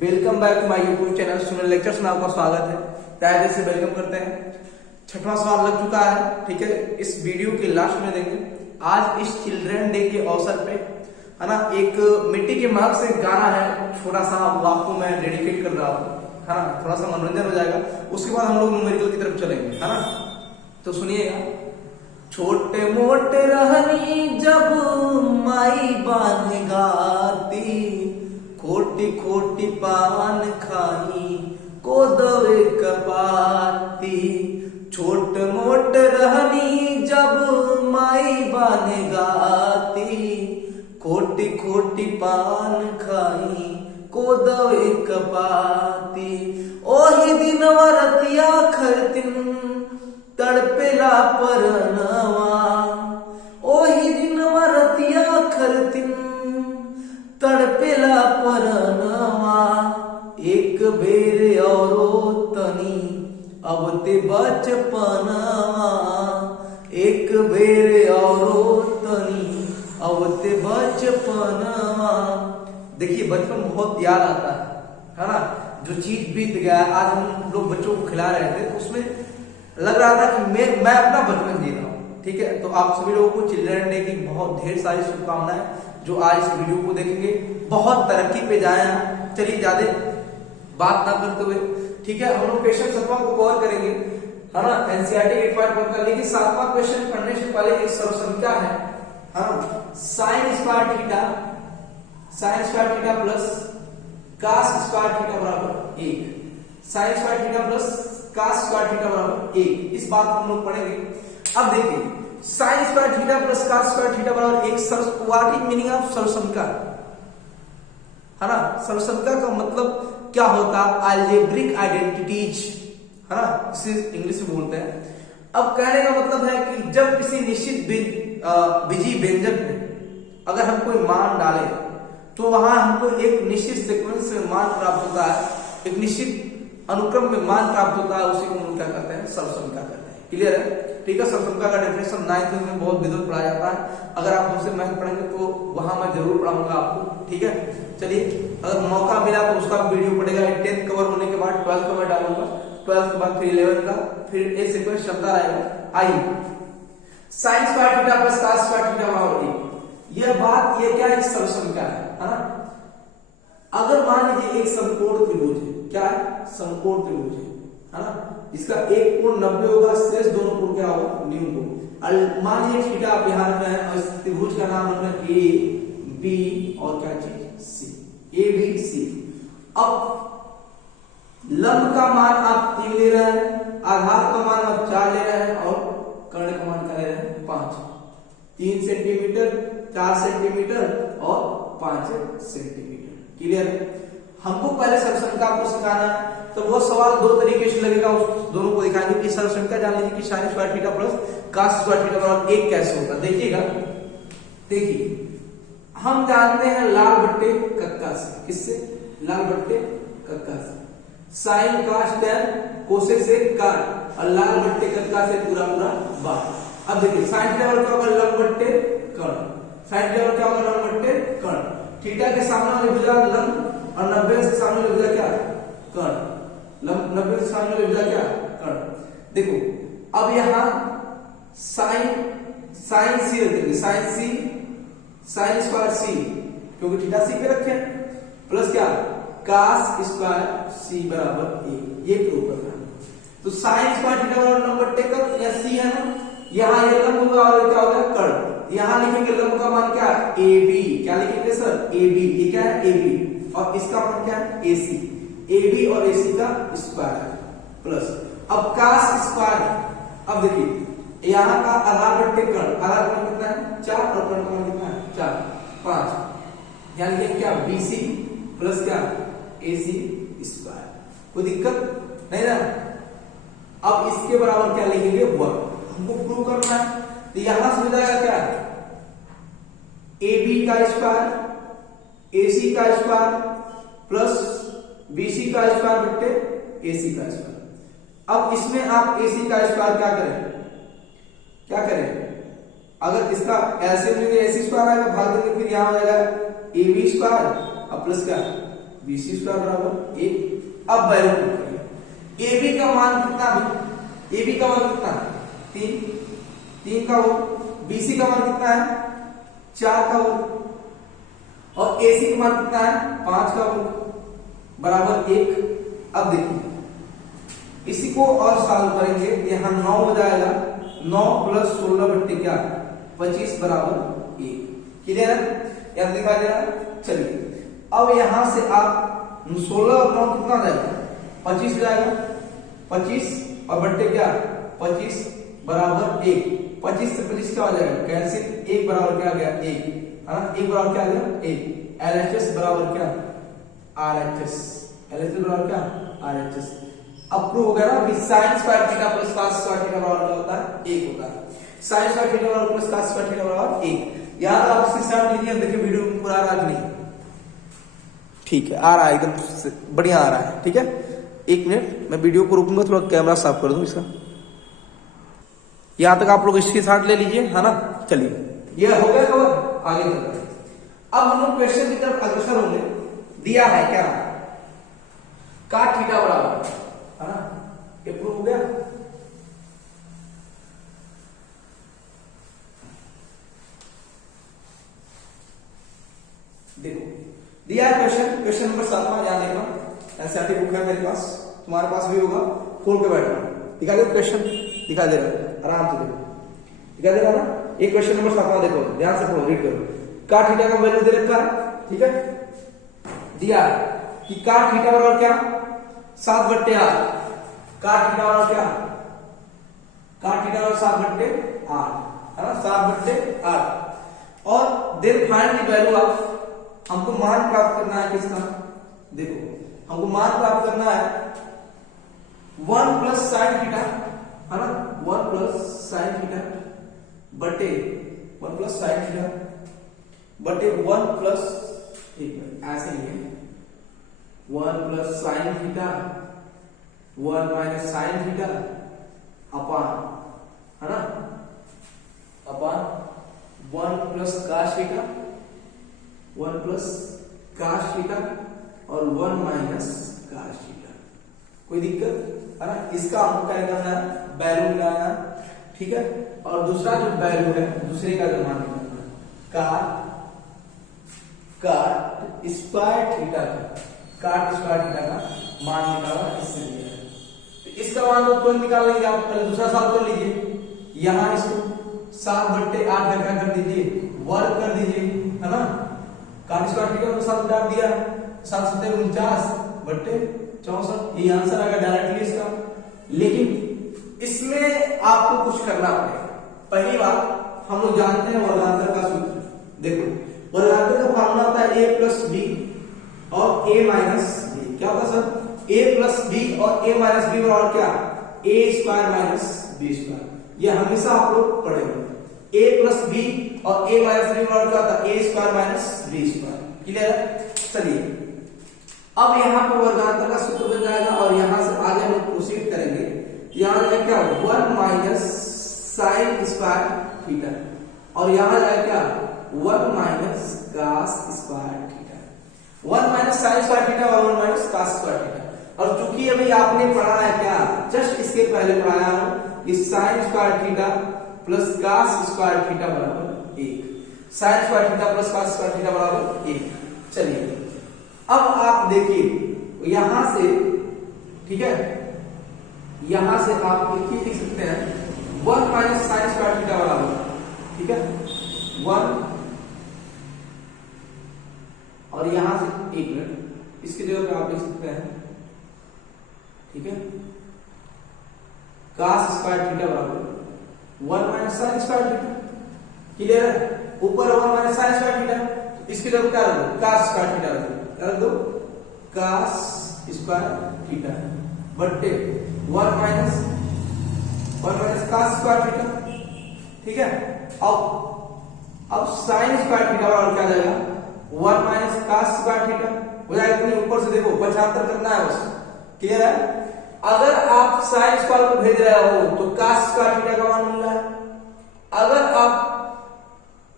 Welcome back to my YouTube channel Sunil lectures में आपका स्वागत है। पहले से वेलकम करते हैं। छठवां सवाल लग चुका है, ठीक है। इस वीडियो के लास्ट में देंगे। आज इस चिल्ड्रन डे के अवसर पे है ना, एक मिट्टी के महक से गाना है, छोटा सा वो आपको मैं डेडिकेट कर रहा हूँ, है ना। थोड़ा सा मनोरंजन हो जाएगा, उसके बाद हम लोग न्यूमेरिकल की तरफ चलेंगे, है ना। तो सुनिएगा। छोटे मोटे रहनी जब माई बांध गाती, खोटी खोटी पान खाई को दवे कपाती। छोट मोट रहनी जब माई बान गाती, खोटी खोटी पान खाई को दवे कपाती। ओही दिन वरतिया खरतिन तड़पेला परनवा, ओही दिन वरतिया खरतिन तड़पेला परनवा। एक बेर औरो तनी अब ते बचपनवा, एक बेर औरो तनी अब ते बचपनवा। देखिए बचपन बहुत याद आता है ना। जो चीज बीत गया, आज हम लोग बच्चों को खिला रहे थे, उसमें लग रहा था कि मैं अपना बचपन जी रहा हूं, ठीक है। तो आप सभी लोगों को चिल्ड्रन डे की बहुत ढेर सारी शुभकामनाएं, जो आज इस वीडियो को देखेंगे बहुत तरक्की पे जाए। चलिए ज्यादा बात ना करते हुए, ठीक है, हम लोग क्वेश्चन 7वां को कवर करेंगे, है ना। एनसीईआरटी 8.1 का। लेकिन 7वां क्वेश्चन पढ़ने से पहले एक सर्वसंख्या है, sine square theta, sine square theta plus cos square theta बराबर 1, sine square theta plus cos square theta बराबर 1। इस बात को हम लोग पढ़ेंगे। अब देखिए, sine square theta plus cos square theta बराबर 1। व्हाट इज मीनिंग ऑफ सर्वसंख्या, है ना। सर्वसंख्या का मतलब क्या होता है? अलजेब्रिक आइडेंटिटीज, है ना, इसे इंग्लिश में बोलते हैं। अब कहने का मतलब है कि जब किसी निश्चित बीजी व्यंजक में अगर हम कोई मान डालें तो वहां हमको एक निश्चित सीक्वेंस में मान प्राप्त होता है, एक निश्चित अनुक्रम में मान प्राप्त होता है। उसी को हम क्या कहते हैं? सर्वसंख्या कहते हैं। क्लियर है? ठीक है। सर्वसंख्या का डेफिनेशन 9th में बहुत विद्युत पढ़ा जाता है। अगर आप हमसे मैथ पढ़ेंगे तो वहां मैं जरूर पढ़ाऊंगा आपको, ठीक है। चलिए, अगर मौका मिला तो उसका वीडियो पड़ेगा। 10th कवर होने के बाद 12th का मैं डालूंगा, 12th के बाद फिर 11th का, फिर एक सीक्वेंस चलता रहेगा। आइए, sign square theta plus cos square theta बराबर 1। यह बात, ये क्या है? सर्वसंख्या है ना। अगर मान लीजिए एक समकोण त्रिभुज है, क्या है? समकोण त्रिभुज है ना। इसका एक कोण 90 होगा, शेष दोनों कोण क्या होगा? 90 कोण। मान लीजिए थीटा आप यहां रख रहे हैं और त्रिभुज का नाम रखना है ए बी और क्या चीज? सी, ए बी सी। अब लंब का मान आप 3 ले रहे हैं, आधार का मान आप 4 ले रहे हैं और कर्ण का मान क्या ले रहे हैं? 5। 3 सेंटीमीटर, 4 सेंटीमीटर और 5 सेंटीमीटर। क्लियर? हमको पहले सर्वसंख्या को सिखाना है, तो वो सवाल दो तरीके से लगेगा, उस दोनों को दिखाएंगे कि सर्वसंख्या जान लीजिए कि sine square theta plus cos square theta बराबर 1 कैसे होता है। देखिएगा, देखिए हम जानते हैं लाल बट्टे कक्का से। किससे? लाल बट्टे कक्का से। साइन कॉस टैन कोसेक से काट और लाल बट्टे कक्का से पूरा पूरा बार। अब देखिए, साइन थीटा क्या होगा? लंब बट्टे कर्ण। साइन थीटा क्या होगा? लंब बट्टे कर्ण। थीटा के सामने वाली भुजा लंब और 90 से सामने वाली भुजा क्या? कर्ण। 90 से सामने वाली भुजा क्या? कर्ण। देखो, अब यहां साइन सी रखेंगे, साइन सी, साइन स्क्वायर सी, क्योंकि थीटा सी पे रखे हैं, प्लस क्या? कास स्क्वायर सी बराबर 1। ये प्रूव करना है। तो साइन स्क्वायर थीटा बराबर लंब बट्टे कर्ण, या सी है ना, यहां ये लंब होगा और क्या होगा? कर्ण। यहां लिखेंगे लंब का मान क्या है? A B. क्या लिखेंगे सर? A B. ये क्या है? A B. और इसका मान क्या है? ए सी। ए बी और ए सी का स्क्वायर है, प्लस अब कास स्क्वायर। अब देखिए, यहां का आधार बट्टे कर्ण, आधार का मान कितना है? 4 और कर्ण का मान कितना है? 4, 5। यानी कि क्या? बी सी प्लस क्या? ए सी स्क्वायर। कोई दिक्कत नहीं ना। अब इसके बराबर क्या लिखेंगे? वर्ग। हमको प्रूव करना है, तो यहां से हो जाएगा क्या? ए बी का स्क्वायर, ए सी का स्क्वायर प्लस बी सी का स्क्वायर बट्टे ए सी का स्क्वायर। अब इसमें आप ए सी का स्क्वायर क्या करें? क्या करें? अगर इसका एलसीएम लेंगे ए सी स्क्वायर आएगा, भाग देंगे, फिर यहां हो जाएगा ए बी स्क्वायर और प्लस क्या? BC स्क्वायर बराबर 1। अब वैल्यू पुट करिए। AB का मान कितना भी, AB का मान कितना है 3 का वर्ग, BC का मान कितना है 4 का वर्ग, और AC का मान कितना है 5 का वर्ग बराबर 1। अब देखिए इसी को और सॉल्व करेंगे, यहां 9 हो जाएगा, 9 प्लस 16 बट्टे क्या 25 बराबर 1। क्लियर है, यहां दिखा दे रहा है। चलिए अब यहां से आप 16 और 9 कितना हो जाएगा 25 हो जाएगा, 25 और बट्टे क्या 25 बराबर 1। 25 से 25 क्या हो जाएगा कैंसिल, 1 बराबर क्या आ गया 1 है ना, 1 बराबर क्या आ गया 1। LHS बराबर क्या RHS, LHS बराबर क्या RHS। अब प्रूव हो गया ना कि sin square theta plus cos square theta बराबर क्या होता है 1 होता है। sin स्क्वायर थीटा बराबर प्लस cos स्क्वायर थीटा बराबर 1। याद आप इसके साथ लीजिए, देखिए वीडियो में पूरा आ रहा नहीं, ठीक है आ रहा है एकदम बढ़िया आ रहा है। ठीक है 1 मिनट मैं वीडियो को रोकूंगा, थोड़ा कैमरा साफ कर दूं इसका। यहां तक आप लोग इसके साथ ले लीजिए है ना। चलिए ये हो गया कवर, आगे चलते हैं। अब हम लोग क्वेश्चन की तरफ अग्रसर होंगे। दिया है क्या cot थीटा बराबर है ना, ये प्रूव हो गया। देखो दिया है क्वेश्चन, क्वेश्चन नंबर 7 ध्यान देखना, एनसीईआरटी बुक है मेरे पास, तुम्हारे पास भी होगा, खोल के बैठना। दिखा दे क्वेश्चन, दिखा दे रहा है आराम से देखो, दिखा दे रहा ना। ये क्वेश्चन नंबर 7 देखो, ध्यान से पढ़ो, रीड करो। cot थीटा का वैल्यू दे रखा है, ठीक है, दिया कि cot थीटा बराबर क्या 7/8। cot थीटा बराबर क्या, cot थीटा बराबर 7/8 है ना, 7/8। और then find the value of, हमको मान प्राप्त करना है किसका, देखो हमको मान प्राप्त करना है 1 प्लस साइन थीटा है ना, 1 प्लस साइन थीटा बटे 1 प्लस साइन थीटा बटे 1 प्लस, ऐसे ही है 1 plus sine theta 1 minus sine theta upon है ना, अपान 1 प्लस काश थीटा, 1 प्लस काश थीटा और 1 माइनस काश थीटा। कोई दिक्कत है ना। इसका हमको क्या करना है, वैल्यू निकालना है, ठीक है। और दूसरा जो वैल्यू है, दूसरे का जो मान निकालना है, cot स्क्वायर थीटा का, cot स्क्वायर थीटा का मान निकालना इससे दिया है। तो इसका मान तो तुरंत निकाल लेंगे आप, पहले दूसरा सॉल्व कर लीजिए। यहां इसको 7/8 का क्या कर दीजिए वर्ग कर दीजिए है ना, cot स्क्वायर थीटा को 7 डाल दिया, 7 7 49 बट्टे 64, ये आंसर आएगा डायरेक्टली इसका। लेकिन इसमें आपको कुछ करना पड़ेगा। पहली बात हम लोग जानते हैं वर्गांतर का सूत्र, देखो वर्गांतर का फॉर्मूला होता है a प्लस बी और a माइनस बी। क्या होता है सर, a प्लस बी और a माइनस बी बराबर क्या a square minus B square. ये हमेशा आप लोग पढ़ेंगे। a प्लस बी और a माइनस बी बराबर क्या होता है a square minus B square. Clear है। चलिए अब यहाँ पे वर्गांतर का सूत्र बन जाएगा और यहां से आगे हम लोग प्रोसीड करेंगे। यहां जाए क्या 1 माइनस साइन स्क्वायर थीटा और यहां जाए क्या 1 minus cos square theta, 1 minus sine square theta और 1 माइनस कास स्क्वायर थीटा। और चूंकि अभी आपने पढ़ा है क्या, जस्ट इसके पहले पढ़ाया हूं कि sine square theta plus cos square theta बराबर 1, sine square theta plus cos square theta बराबर 1। चलिए अब आप देखिए यहां से, ठीक है, यहां से आप लिख सकते हैं 1 माइनस साइन स्क्वायर थीटा बराबर, ठीक है 1, और यहां से 1 मिनट इसकी जगह पे आप लिख सकते हैं, ठीक है, कास स्क्वायर थीटा बराबर 1 minus sine square theta. Clear है, ऊपर 1 माइनस साइन स्क्वायर थीटा, इसकी जगह क्या रख दो कास स्क्वायर थीटा रख दो, कास स्क्वायर थीटा बट्टे 1 माइनस कास स्क्वायर थीटा, ठीक है। अब साइन स्क्वायर थीटा बराबर क्या जाएगा 1 माइनस कास स्क्वायर थीटा हो जाएगा। इतनी ऊपर से देखो 75 करना है बस। क्लियर है। अगर आप साइन स्क्वायर को भेज रहे हो तो कास स्क्वायर थीटा का मान मिल रहा है, अगर आप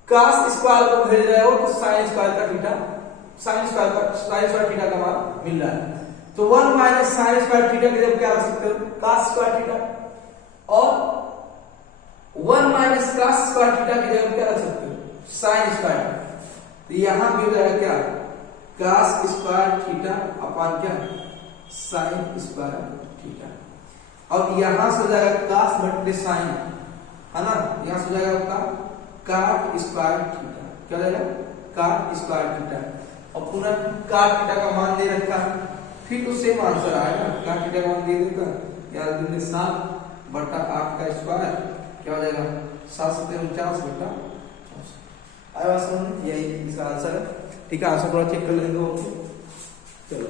कास स्क्वायर को भेज रहे हो तो साइन स्क्वायर का थीटा साइन स्क्वायर थीटा का मान मिल रहा है। तो 1 माइनस साइन स्क्वायर थीटा की जगह क्या रख सकते हो, cos स्क्वायर थीटा, और 1 माइनस cos स्क्वायर थीटा की जगह क्या रख सकते हो, साइन स्क्वायर। तो यहां भी हो जाएगा क्या, cos स्क्वायर थीटा अपॉन क्या, साइन स्क्वायर थीटा। और यहां से हो जाएगा cos बटे साइन, है ना, यहां से हो जाएगा आपका cot स्क्वायर थीटा, क्या हो जाएगा, cot स्क्वायर थीटा। और पुनः cot थीटा का मान दे रखा है, फिर तो सेम आंसर आएगा, cot थीटा का मान दे देगा, यार तुमने 7 बटा 8 का स्क्वायर, क्या हो जाएगा 7 7 49 बटा 64। आया बात समझ, यही इसका आंसर है। ठीक है, आंसर थोड़ा चेक कर लेंगे। चलो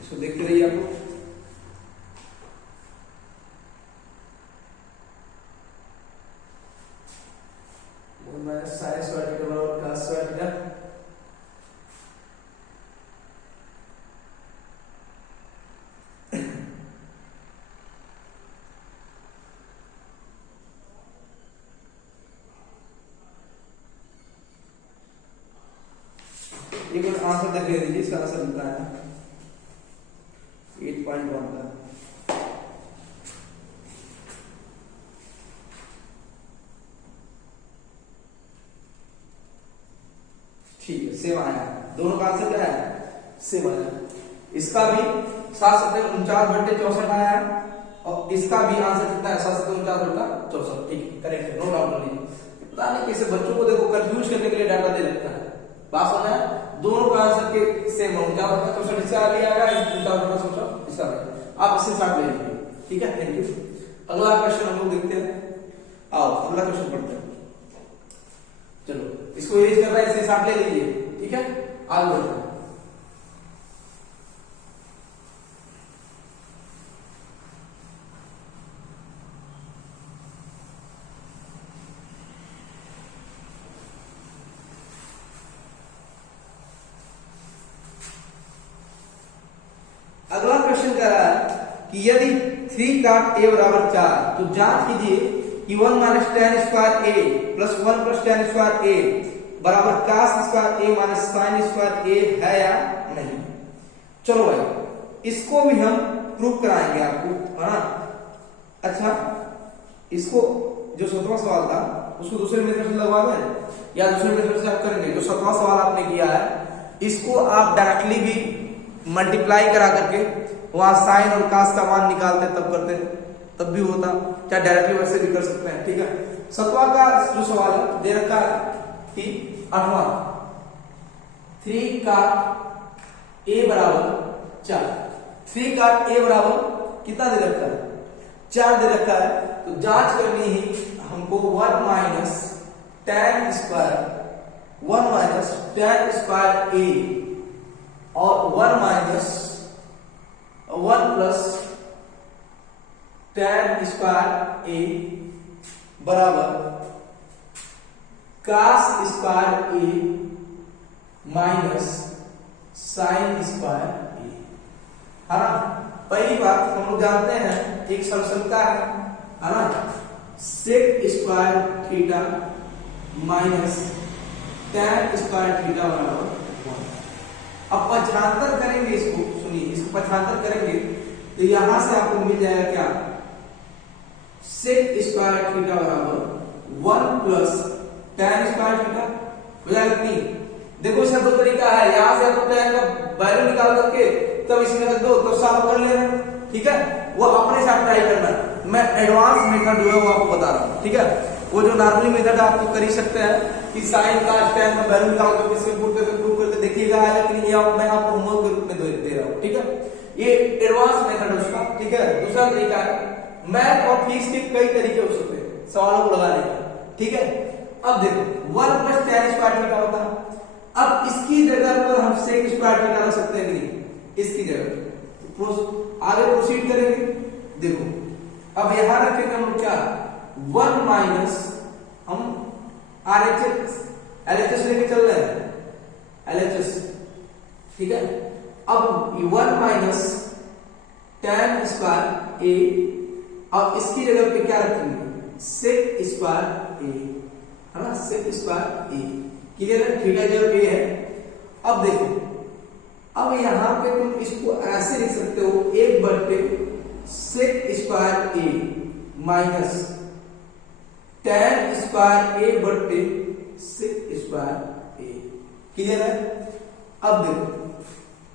इसको देखते रहिए आप लोग। साइन स्क्वायर थीटा बराबर cos स्क्वायर थीटा। एक बार आंसर देख लीजिए, इसका आंसर लिखा है 8.1 का। ठीक है, सेम आया, दोनों का आंसर क्या है, सेम आया। इसका भी 7 7 49 बटे 64 आया है, और इसका भी आंसर कितना है, 7 7 49 बटा 64। ठीक है, करेक्ट है, नो डाउट कर लीजिए। पता नहीं कैसे बच्चों को देखो कंफ्यूज करने के लिए डाटा दे रखा है, बात समझ है, दोनों का आंसर के सेम हो, 49 बटा 64 इसका आ गया, 49 बटा 64 इसका आ गया। आप इससे साथ ले लीजिए। ठीक है, थैंक यू। अगला क्वेश्चन हम लोग देखते हैं, आओ अगला क्वेश्चन पढ़ते हैं। चलो इसको एज कर रहा है, इसे साथ ले लीजिए। ठीक है, आगे बढ़ते हैं। अगला क्वेश्चन कह रहा है कि यदि 3 cot a बराबर 4, तो जांच कीजिए कि 1 minus tan square a plus 1 plus tan square a बराबर cos square a minus sin square a है या नहीं। चलो भाई, इसको भी हम प्रूव कराएंगे आपको, है ना। अच्छा, इसको जो 7वां सवाल था उसको दूसरे मेथड से लगवा दें, या दूसरे मेथड से आप करेंगे। जो 7वां सवाल आपने किया है, इसको आप डायरेक्टली भी मल्टीप्लाई करा करके वहां साइन और cos का मान निकालते तब करते, तब भी होता, क्या डायरेक्टली वैसे भी कर सकते हैं। ठीक है, 7वां का जो सवाल है दे रखा है कि 8वां 3 cot a बराबर 4, 3 cot a बराबर कितना दे रखा है, 4 दे रखा है। तो जांच करनी ही हमको 1 minus tan square, 1 minus tan square a और 1 minus 1 plus tan square a बराबर cos square a minus sin square a, है ना। पहली बात हम लोग जानते हैं एक समसमता है ना, sec square theta minus tan square theta बराबर 1। अब पक्षांतर करेंगे, इसको सुनिए, इसको पक्षांतर करेंगे तो यहां से आपको मिल जाएगा क्या, sec स्क्वायर थीटा बराबर 1 प्लस tan स्क्वायर थीटा हो जाएगा कि नहीं। देखो इसका दो तरीका है, यहां से आपको tan का वैल्यू निकाल करके तब इसमें रख दो तो सॉल्व कर लेना। ठीक है, वो अपने साथ ट्राई करना, मैं एडवांस मेथड जो है वो आपको बता रहा हूं। ठीक है, वो जो नॉर्मली मेथड आपको कर ही सकते हैं कि साइन का tan का वैल्यू निकाल करके इसको प्रूव करके देखिएगा आएगा कि नहीं, मैं आपको होमवर्क के रूप में दे रहा हूं। ठीक है, ये एडवांस मेथड है उसका। ठीक है, दूसरा तरीका है मैथ और फिजिक्स के कई तरीके हो सकते हैं सवालों को लगाने के। ठीक है, अब देखो 1 प्लस tan स्क्वायर थीटा होता है, अब इसकी जगह पर हम sec स्क्वायर थीटा रख सकते हैं कि नहीं, इसकी जगह आगे प्रोसीड करेंगे। देखो अब यहां रखेंगे हम क्या, 1 माइनस हम RHS LHS लेके चल रहे हैं, LHS। ठीक है, अब 1 माइनस tan स्क्वायर a और इसकी जगह पे क्या रखेंगे, sec स्क्वायर a। है ना, सेक स्क्वायर ए। क्लियर है, थीटा जो ए है। अब देखो, अब यहां पे तुम इसको ऐसे लिख सकते हो, 1/, सेक स्क्वायर ए माइनस tan स्क्वायर ए बट्टे सेक स्क्वायर ए। क्लियर है। अब देखो,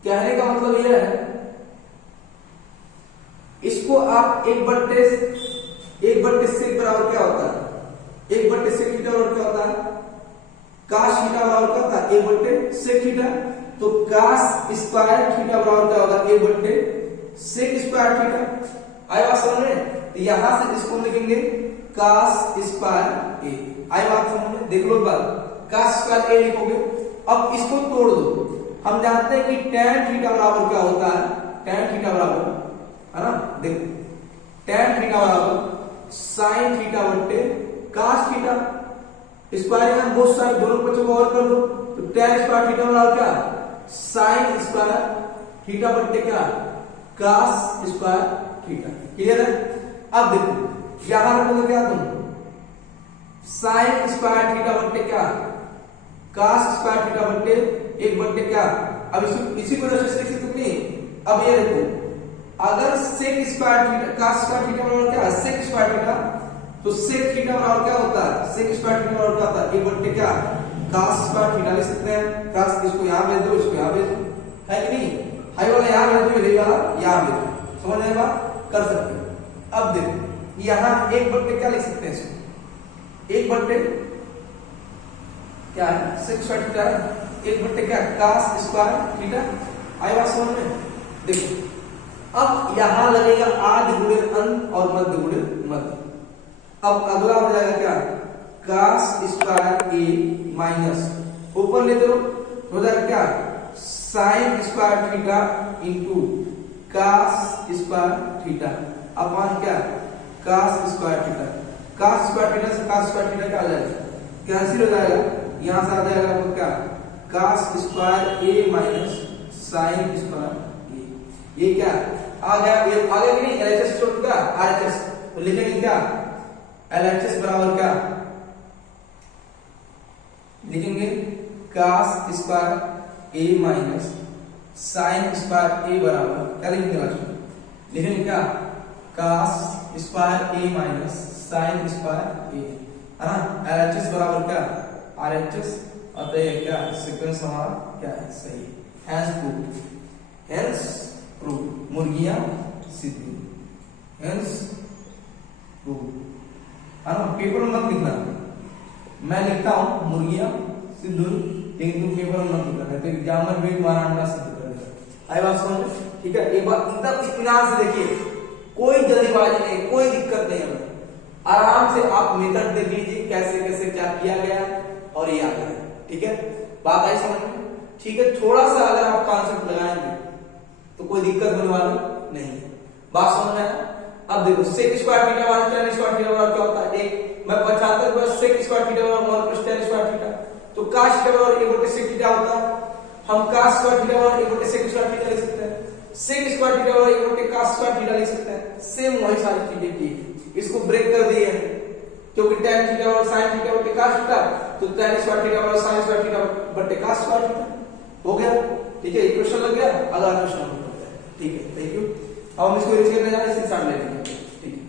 कहने का मतलब यह है, इसको आप 1/, सेक बराबर क्या होता है, 1/, सेक थीटा बराबर क्या होता है, काश थीटा बराबर क्या होता है, 1/, सेक थीटा। तो काश स्क्वायर थीटा बराबर क्या होगा, 1/, सेक स्क्वायर थीटा। आई बात समझ में। तो यहां से इसको लिखेंगे काश स्क्वायर ए। आई बात समझ में। देख लो एक बार, काश स्क्वायर ए लिखोगे। अब इसको तोड़ दो। हम जानते हैं कि tan थीटा बराबर क्या होता है, tan थीटा बराबर, है ना, देखो tan थीटा बराबर sin थीटा बट्टे cos थीटा। स्क्वायर में बोथ साइड दोनों बच्चों को और कर दो, तो tan स्क्वायर थीटा बराबर क्या, sin स्क्वायर थीटा बट्टे क्या, cos स्क्वायर थीटा। क्लियर है। अब देखो यहां रखोगे क्या तुम, sin स्क्वायर थीटा बट्टे क्या, cos स्क्वायर थीटा बट्टे 1/, क्या। अब इसी को जैसे लिख सकते नहीं। अब ये देखो, अगर sec square theta, cos square theta बराबर क्या है, सेक स्क्वायर थीटा, तो सेक थीटा बराबर क्या होता है, सेक स्क्वायर थीटा बराबर क्या होता है, 1/, क्या, cos स्क्वायर थीटा लिख सकते हैं। cos, इसको यहां भेज दो, इसको यहां भेज दो, है कि नहीं, हाई वाला यहां भेज दो, ये वाला यहां भेज दो, समझ में आएगा, कर सकते हैं। अब देखो यहां 1/, क्या लिख सकते हैं, इसको 1/, क्या है, सेक स्क्वायर थीटा है, 1/, क्या, cos स्क्वायर थीटा। आई बात समझ में। देखो अब यहां लगेगा आदि गुणे अंत और मध्य गुणे मध्य। अब अगला हो जाएगा क्या, cos स्क्वायर ए माइनस, ऊपर ले दो, हो जाएगा क्या, sin square theta into cos square theta upon क्या, cos square theta. cos square theta से cos स्क्वायर थीटा क्या आ जाएगा, कैंसिल हो जाएगा। यहां से आ जाएगा आपको क्या, cos स्क्वायर ए माइनस sin स्क्वायर ए। ये क्या आ गया, ये आ गया कि नहीं, LHS छोड़ क्या, RHS, तो लिखेंगे क्या, LHS बराबर क्या, लिखेंगे cos स्क्वायर ए माइनस sin स्क्वायर ए बराबर क्या लिखेंगे लास्ट में, लिखेंगे क्या, cos स्क्वायर ए माइनस sin स्क्वायर ए, है ना। LHS बराबर क्या, RHS, अतः क्या सीक्वेंस हमारा क्या है, सही। हैंस प्रूव, मुर्गियां सिद्ध, हैंस प्रूव, है ना। पेपर में मत लिखना, मैं लिखता हूं मुर्गियां सिद्ध, लेकिन तुम पेपर में मत लिखना, तो एग्जामिनर भी तुम्हारा अंडा सिद्ध कर देगा। आई बात समझ, ठीक है। एक बार एकदम इत्मीनान से देखिए, कोई जल्दीबाजी नहीं, कोई दिक्कत नहीं है, आराम से आप मेथड देख लीजिए कैसे कैसे क्या किया गया और ये आ गया, ठीक है। बात आई समझ में, ठीक है। थोड़ा सा अगर आप कॉन्सेप्ट लगाएंगे तो कोई दिक्कत होने वाली नहीं, बात समझ में आया। अब देखो sec square theta minus tan square theta बराबर क्या होता है, एक मैं 75 प्लस सेक स्क्वायर थीटा बराबर 1 tan स्क्वायर थीटा, तो cos थीटा बराबर 1/, सेक थीटा होता है। हम cos स्क्वायर थीटा बराबर 1/, सेक स्क्वायर थीटा लिख सकते हैं, सेक स्क्वायर थीटा बराबर 1/, cos स्क्वायर थीटा लिख सकते हैं। सेम वही सारी चीजें की, इसको ब्रेक कर दिए हैं, क्योंकि tan थीटा बराबर sin थीटा बटे cos थीटा, तो tan स्क्वायर थीटा बराबर sin स्क्वायर थीटा बटे cos स्क्वायर थीटा हो गया, ठीक है। एक क्वेश्चन लग गया, अगला क्वेश्चन हम करते हैं, ठीक है। Thank you. अब हम इसको रीच करने जा रहे हैं, इसके साथ ले लेंगे, ठीक है।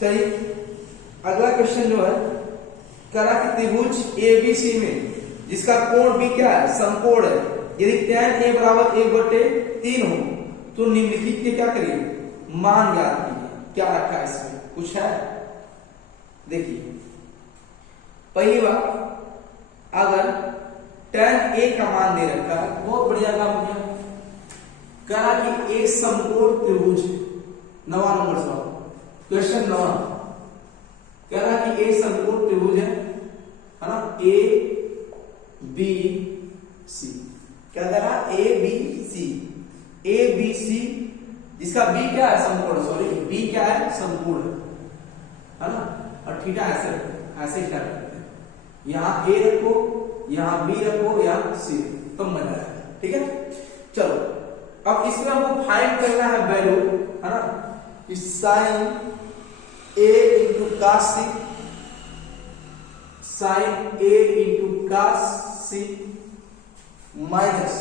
चलिए अगला क्वेश्चन जो है, करा कि त्रिभुज ABC में जिसका कोण भी क्या है, समकोण है, यदि tan A बराबर 1/3 हो तो निम्नलिखित के क्या करिए, मान ज्ञात कीजिए। क्या रखा है इसमें, कुछ है, देखिए। पहली बात, अगर tan A का मान दे रखा है, बहुत बढ़िया काम किया, कहा कि एक समकोण त्रिभुज, 9वां नंबर सवाल, क्वेश्चन 9 कह रहा कि एक समकोण त्रिभुज है ना, A B C, क्या कह रहा, A B A B C, जिसका बी क्या है संपूर्ण, सॉरी बी क्या है संपूर्ण, है ना, और थीटा ऐसे ऐसे क्या करते हैं, यहाँ ए रखो, यहाँ बी रखो, यहाँ सी, तो मजा आएगा। ठीक है, चलो अब इसमें हमको फाइंड करना है वैल्यू, है ना, कि साइन ए इंटू कास सी, साइन ए इंटू कास सी माइनस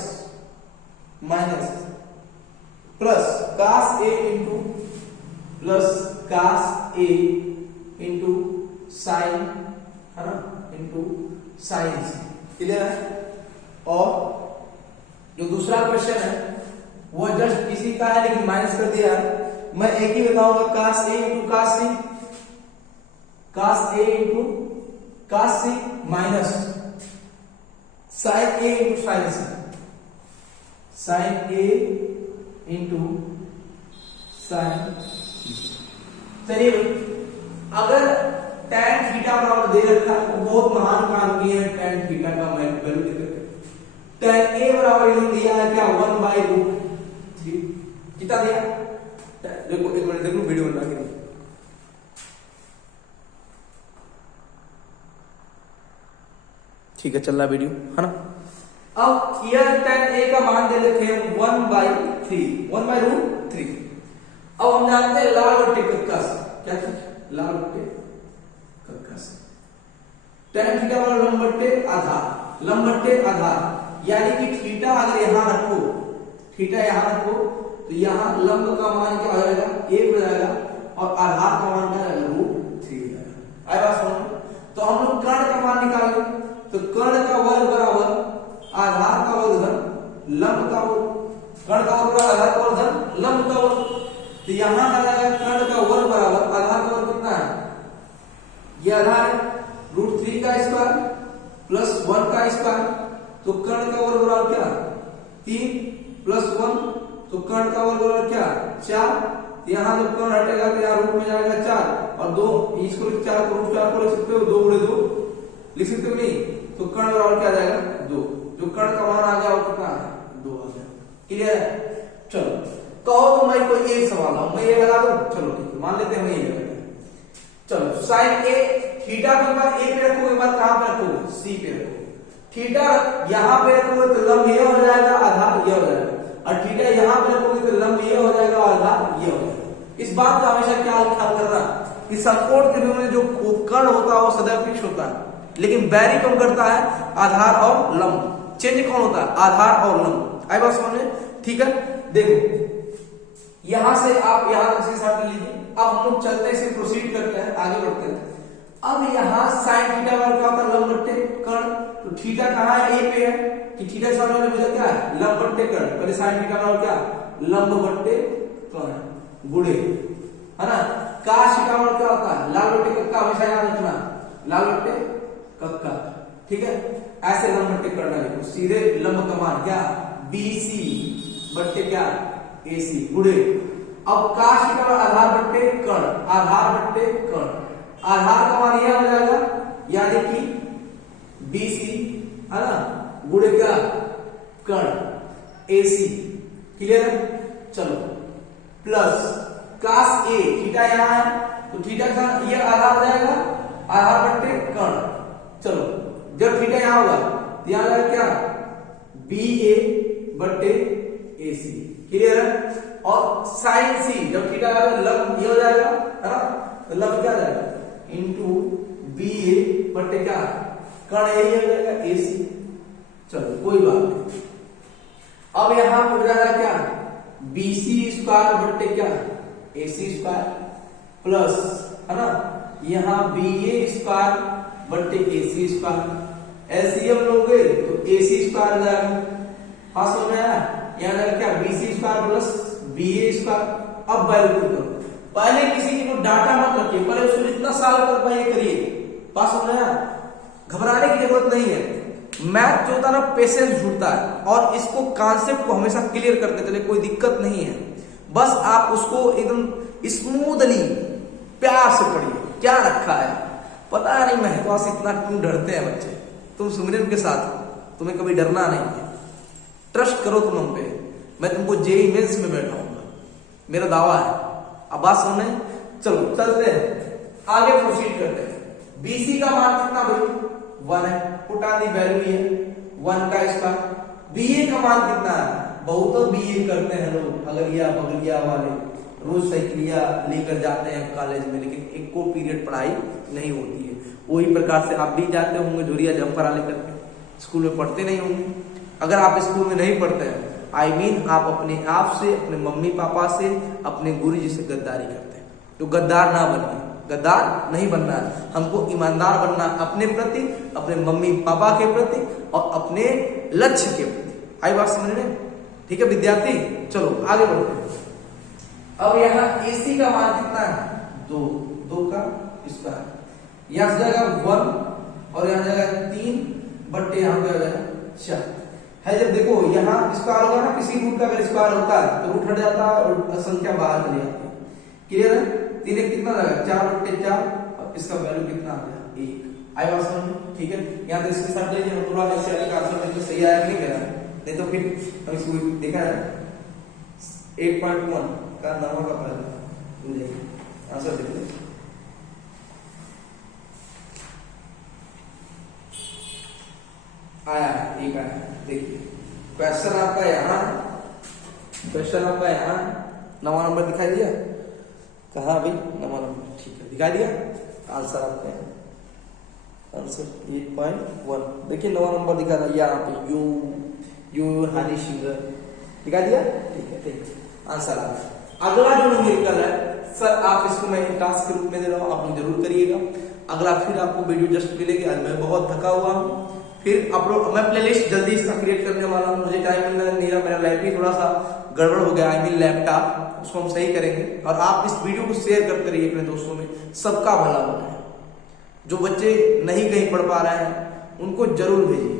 प्लस कास ए इंटू प्लस कास ए इंटू साइन, है ना, इंटू साइन सी। क्लियर है? और जो दूसरा क्वेश्चन है वो जस्ट इसी का है लेकिन माइनस कर दिया है। मैं एक ही बताऊंगा, कास ए इंटू कास सी, कास ए इंटू कास सी माइनस साइन ए इंटू साइन सी, साइन ए इंटू साइन। चलिए अगर tan थीटा बराबर दे रखा है तो बहुत महान काम किए हैं tan थीटा का वैल्यू देकर। tan a बराबर इन्होंने दिया है क्या 1/√3, कितना दिया, देखो एक मिनट देख लो वीडियो बना के। ठीक है, चल रहा वीडियो, है ना। अब here tan a का मान दे रखे हैं 1/√3। अब हम जानते हैं log और टेकक्का से, क्या था log और टेकक्का से, tan थीटा बराबर लंब बट्टे आधार, लंब बट्टे आधार, यानी कि थीटा अगर यहां रखो, थीटा यहां रखो तो यहां लंब का मान क्या हो जाएगा 1 हो जाएगा और आधार का मान क्या हो जाएगा √3 हो जाएगा। आई बात समझ? तो हम लोग कर्ण का मान निकालेंगे, तो कर्ण का वर्ग बराबर आधार का वर्ग धन लंब का वर्ग, कर्ण का वर्ग बराबर आधार का वर्ग धन लंब का वर्ग। तो यहां आ जाएगा कर्ण का वर्ग बराबर आधार का वर्ग कितना है, ये आधार है √3 का स्क्वायर प्लस 1 का स्क्वायर, तो कर्ण का वर्ग बराबर क्या 3 प्लस 1, तो कर्ण का वर्ग बराबर क्या 4। यहाँ जब कर्ण हटेगा तो यहाँ रूट में जाएगा 4 और 2, इसको 4 को √4 को लिख सकते हो, 2 × 2 लिख सकते हो नहीं, तो कर्ण बराबर क्या जाएगा 2, जो कर्ण का मान आ गया वो कितना है 2 आ गया। क्लियर है? चलो कहो तो मैं कोई एक सवाल आऊं, मैं ये लगा दूं, चलो ठीक है मान लेते हैं हम ये लगाते हैं। चलो साइन ए थीटा के बाद ए पे रखोगे, बाद कहां पे रखोगे सी पे रखोगे, थीटा यहां पे रखोगे तो लंब ये हो जाएगा आधार ये हो जाएगा, और थीटा यहां पे रखोगे तो लंब ये हो जाएगा आधार ये हो जाएगा। इस बात का हमेशा क्या ख्याल करना कि समकोण त्रिभुज में जो कर्ण होता है वो सदैव फिक्स होता है, लेकिन वैरी कौन करता है आधार और लंब, चेंज कौन होता है आधार और लंब। आई बात समझ में? ठीक है, देखो यहां से आप यहां तक से साथ लीजिए। अब हम लोग चलते हैं, इसे प्रोसीड करते हैं, आगे बढ़ते हैं। अब यहां साइन थीटा बराबर क्या होता है लंब बट्टे कर्ण, तो थीटा कहां है ए पे है कि थीटा के सामने वाले भुजा क्या है लंब बट्टे कर्ण, पहले साइन थीटा बराबर क्या लंब बट्टे कर्ण गुणे, है ना। काश थीटा बराबर क्या होता है लाल बट्टे कक्का, हमेशा याद रखना लाल बट्टे कक्का। ठीक है, ऐसे लंब बट्टे कर्ण लिखो, सीधे लंब का मान क्या BC बट्टे क्या AC गुणे। अब काश थीटा बराबर आधार बट्टे कर्ण, आधार बट्टे कर्ण, आधार का मान यह हो जाएगा यानी कि BC, है ना, गुणे क्या कर्ण AC। क्लियर है? चलो प्लस कास A, थीटा यहां है तो थीटा का ये आधार हो जाएगा आधार बट्टे कर्ण। चलो जब थीटा यहां होगा तो यहां जाएगा क्या BA बट्टे AC। क्लियर है? और साइन C जब थीटा आएगा लंब ये हो जाएगा, है ना, तो लंब क्या आ जाएगा इंटू BA बट्टे क्या कर्ण यही हो जाएगा AC। चलो कोई बात नहीं। अब यहां पर हो जाएगा क्या BC स्क्वायर बट्टे क्या AC स्क्वायर प्लस, है ना, यहां BA स्क्वायर बट्टे AC स्क्वायर, एलसीएम लोगे तो AC स्क्वायर जाएगा। हाँ समझ में आया? यहां जाएगा क्या BC square plus BA square. अब वैल्यू पुट करो, पहले किसी को डाटा मत रखिए, पहले उसको जितना साल कर पाए करिए। बात समझ में आया? घबराने की जरूरत नहीं है। मैथ जो होता है ना पेशेंस ढूंढता है, और इसको कॉन्सेप्ट को हमेशा क्लियर करते चले, कोई दिक्कत नहीं है। बस आप उसको एकदम स्मूथली प्यार से पढ़िए। क्या रखा है पता नहीं, महकवा से इतना क्यों डरते हैं बच्चे। तुम सुमिरन के साथ हो, तुम्हें कभी डरना नहीं है, ट्रस्ट करो तुम हम पे। मैं तुमको जेईई मेंस में बैठाऊंगा, मेरा दावा है। अब बात सुन रहे हैं, चलो चलते हैं आगे, प्रोसीड करते हैं। BC का मान कितना भाई 1 है, पुट ऑन द वैल्यू ये 1 का स्क्वायर। BA का मान कितना है, बहुत BA करते हैं लोग, अगलिया बगलिया वाले रोज साइकिलिया लेकर जाते हैं कॉलेज में, लेकिन एक को पीरियड पढ़ाई नहीं होती है। वही प्रकार से आप भी जाते होंगे झुरिया जमपरा लेकर के, स्कूल में पढ़ते नहीं होंगे। अगर आप स्कूल में नहीं पढ़ते हैं, आई मीन आप अपने आप से, अपने मम्मी पापा से, अपने गुरुजी से गद्दारी करते हैं, तो गद्दार ना बनिए, गद्दार नहीं बनना है। हमको ईमानदार बनना अपने प्रति, अपने मम्मी पापा के प्रति और अपने लक्ष्य के प्रति। आई बात समझ रहे? ठीक है विद्यार्थी, चलो आगे बढ़ते हैं। अब यहाँ AC का मान कितना है 2 का स्क्वायर, यहाँ जगह 1 और यहाँ जगह 3 बट्टे यहाँ पे जगह 4 है। जब देखो यहाँ स्क्वायर होगा ना, किसी रूट का अगर स्क्वायर होता है तो रूट हट जाता है और संख्या बाहर चली जाती है। क्लियर है? 3 कितना रहेगा 4 बट्टे 4, और इसका वैल्यू कितना आ गया 1। आई बात समझ में? ठीक है, यहाँ तो इसके साथ ले थोड़ा वैसे का आंसर बिल्कुल सही आया नहीं मेरा, नहीं तो फिर हम इसको देखा है 8.1 का नवा का पहले आंसर देखते हैं। आया एक आया, देखिए क्वेश्चन आपका यहाँ, क्वेश्चन आपका यहाँ 9वां नंबर दिखाई दिया, कहा भाई 9वां नंबर, ठीक है दिखाई दिया। आंसर आपका है, आंसर 8.1, देखिए 9वां नंबर दिखा रहा है यहाँ पे, यू हनी सिंगर दिखा दिया, ठीक है ठीक है आंसर आ गया। अगला जो न्यूमेरिकल है सर, आप इसको मैं टास्क के रूप में दे रहा हूँ, आप लोग जरूर करिएगा। अगला फिर आपको वीडियो जस्ट मिलेगी, आज मैं बहुत थका हुआ हूँ, फिर अपलोड, मैं प्लेलिस्ट जल्दी इसका क्रिएट करने वाला हूँ, मुझे टाइम मिलना नहीं रहा, मेरा लैप भी थोड़ा सा गड़बड़ हो गया, आई मीन लैपटॉप, उसको हम सही करेंगे। और आप इस वीडियो को शेयर करते रहिए अपने दोस्तों में, सबका भला होता है। जो बच्चे नहीं कहीं पढ़ पा रहे हैं उनको जरूर भेजिए,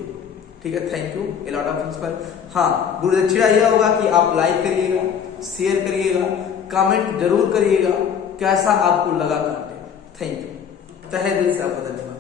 ठीक है। Thank U a lot of things पर। हाँ, गुरुदक्षिणा यह होगा कि आप लाइक करिएगा, शेयर करिएगा, कमेंट जरूर करिएगा कैसा आपको लगा कंटेंट। थैंक यू, तहे दिल से आपका धन्यवाद।